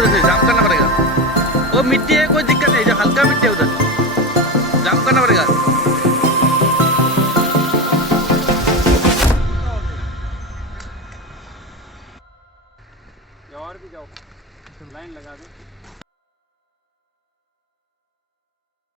उधर से जाम करना पड़ेगा। वो मिट्टी है, कोई दिक्कत नहीं, जो हल्का मिट्टी है उधर जाम करना पड़ेगा। और भी जाओ, लाइन लगा दो।